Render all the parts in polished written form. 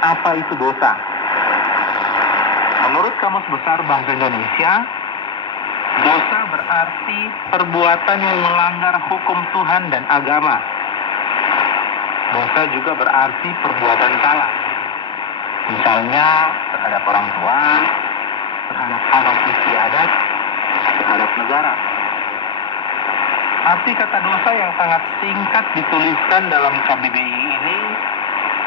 Apa itu dosa? Menurut Kamus Besar Bahasa Indonesia, dosa berarti perbuatan yang melanggar hukum Tuhan dan agama. Dosa juga berarti perbuatan salah. Misalnya terhadap orang tua, terhadap adat istiadat, terhadap negara. Arti kata dosa yang sangat singkat dituliskan dalam KBBI ini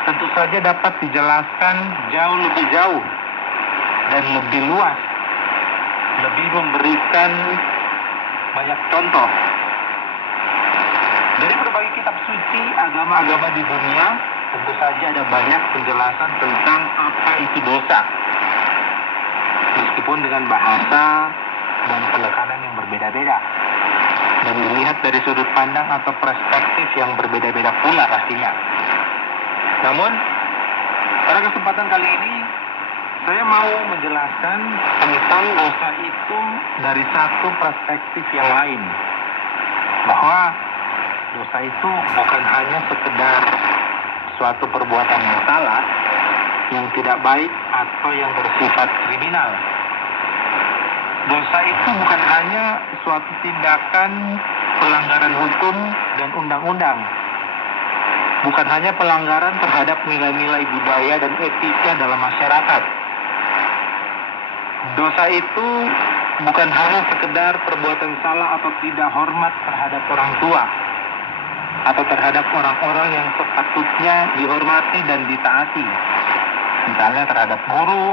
tentu saja dapat dijelaskan jauh lebih jauh dan lebih luas, lebih memberikan banyak contoh. Dari berbagai kitab suci agama-agama di dunia, tentu saja ada banyak penjelasan tentang apa itu dosa. Meskipun dengan bahasa dan penekanan yang berbeda-beda. Dan dilihat dari sudut pandang atau perspektif yang berbeda-beda pula pastinya. Namun, pada kesempatan kali ini, saya mau menjelaskan tentang dosa itu dari satu perspektif yang lain. Bahwa dosa itu bukan hanya sekedar suatu perbuatan yang salah, yang tidak baik atau yang bersifat kriminal. Dosa itu bukan hanya suatu tindakan pelanggaran hukum dan undang-undang. Bukan hanya pelanggaran terhadap nilai-nilai budaya dan etika dalam masyarakat. Dosa itu bukan hanya sekedar perbuatan salah atau tidak hormat terhadap orang tua atau terhadap orang-orang yang sepatutnya dihormati dan ditaati. Misalnya terhadap guru,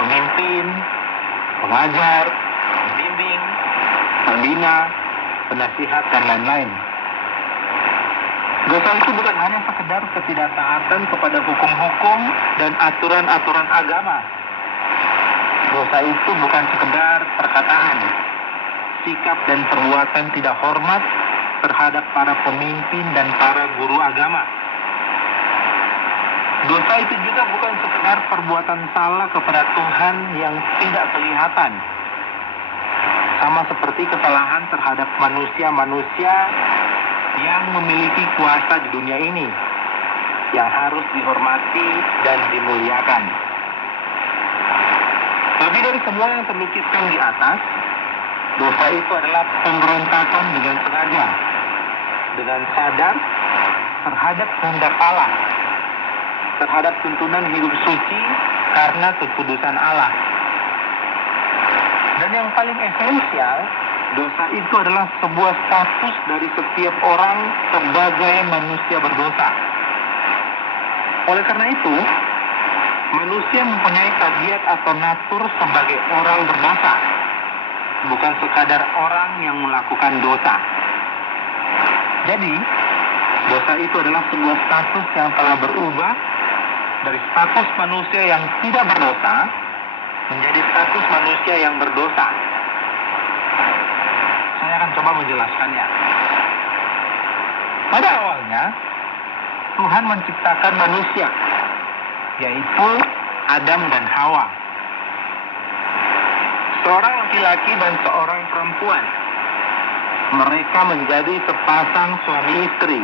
pemimpin, pengajar, pembimbing, pembina, penasihat, dan lain-lain. Dosa itu bukan hanya sekedar ketidaktaatan kepada hukum-hukum dan aturan-aturan agama. Dosa itu bukan sekedar perkataan, sikap dan perbuatan tidak hormat terhadap para pemimpin dan para guru agama. Dosa itu juga bukan sekedar perbuatan salah kepada Tuhan yang tidak kelihatan. Sama seperti kesalahan terhadap manusia-manusia yang memiliki kuasa di dunia ini, yang harus dihormati dan dimuliakan. Lebih dari semua yang terlukiskan di atas, dosa itu adalah pemberontakan dengan sengaja, dengan sadar terhadap kehendak Allah, terhadap tuntunan hidup suci karena kekudusan Allah. Dan yang paling esensial, dosa itu adalah sebuah status dari setiap orang sebagai manusia berdosa. Oleh karena itu, manusia mempunyai tabiat atau natur sebagai orang berdosa, bukan sekadar orang yang melakukan dosa. Jadi, dosa itu adalah sebuah status yang telah berubah dari status manusia yang tidak berdosa menjadi status manusia yang berdosa. Saya akan coba menjelaskannya. Pada awalnya, Tuhan menciptakan manusia, yaitu Adam dan Hawa. Seorang laki-laki dan seorang perempuan. Mereka menjadi sepasang suami istri.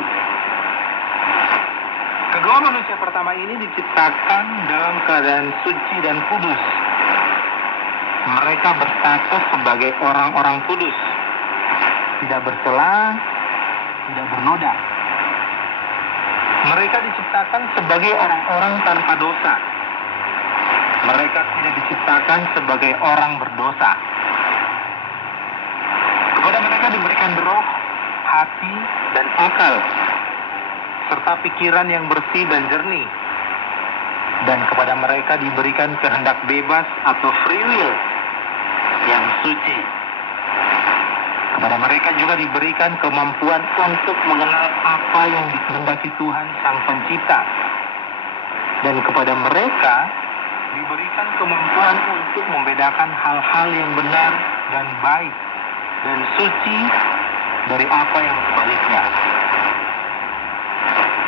Kedua manusia pertama ini diciptakan dalam keadaan suci dan kudus. Mereka berstatus sebagai orang-orang kudus, tidak bercela, tidak bernoda. Mereka diciptakan sebagai orang-orang tanpa dosa. Mereka tidak diciptakan sebagai orang berdosa. Kepada mereka diberikan roh, hati, dan akal, serta pikiran yang bersih dan jernih. Dan kepada mereka diberikan kehendak bebas atau free will yang suci. Kepada mereka juga diberikan kemampuan untuk mengenal apa yang dikehendaki Tuhan Sang Pencipta. Dan kepada mereka diberikan kemampuan untuk membedakan hal-hal yang benar dan baik dan suci dari apa yang sebaliknya.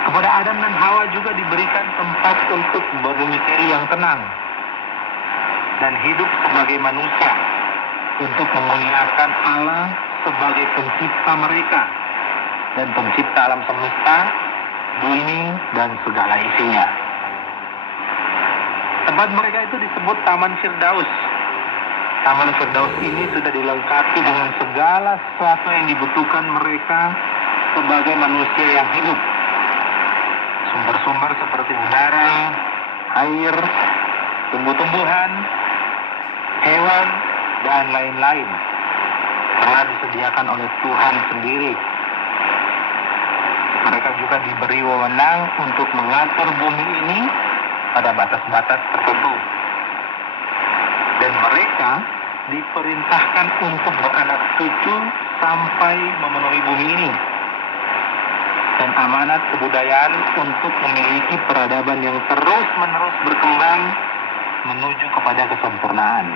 Kepada Adam dan Hawa juga diberikan tempat untuk berpikir yang tenang dan hidup sebagai manusia, untuk memuliakan Allah sebagai pencipta mereka dan pencipta alam semesta, bumi, dan segala isinya. Tempat mereka itu disebut Taman Firdaus. Taman Firdaus ini sudah dilengkapi dengan segala sesuatu yang dibutuhkan mereka sebagai manusia yang hidup. Sumber-sumber seperti udara, air, tumbuh-tumbuhan, hewan, dan lain-lain telah disediakan oleh Tuhan sendiri. Mereka juga diberi wewenang untuk mengatur bumi ini pada batas-batas tertentu. Dan mereka diperintahkan untuk beranak cucu sampai memenuhi bumi ini. Dan amanat kebudayaan untuk memiliki peradaban yang terus-menerus berkembang menuju kepada kesempurnaan.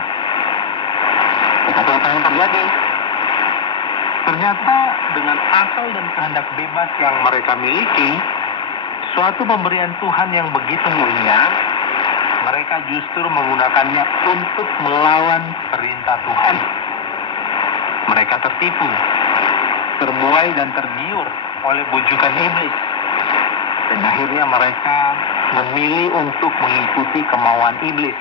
Tetapi apa yang terjadi? Ternyata dengan akal dan kehendak bebas yang mereka miliki, suatu pemberian Tuhan yang begitu mulia, mereka justru menggunakannya untuk melawan perintah Tuhan. Mereka tertipu, terbuai dan tergiur oleh bujukan iblis. Dan akhirnya mereka memilih untuk mengikuti kemauan iblis.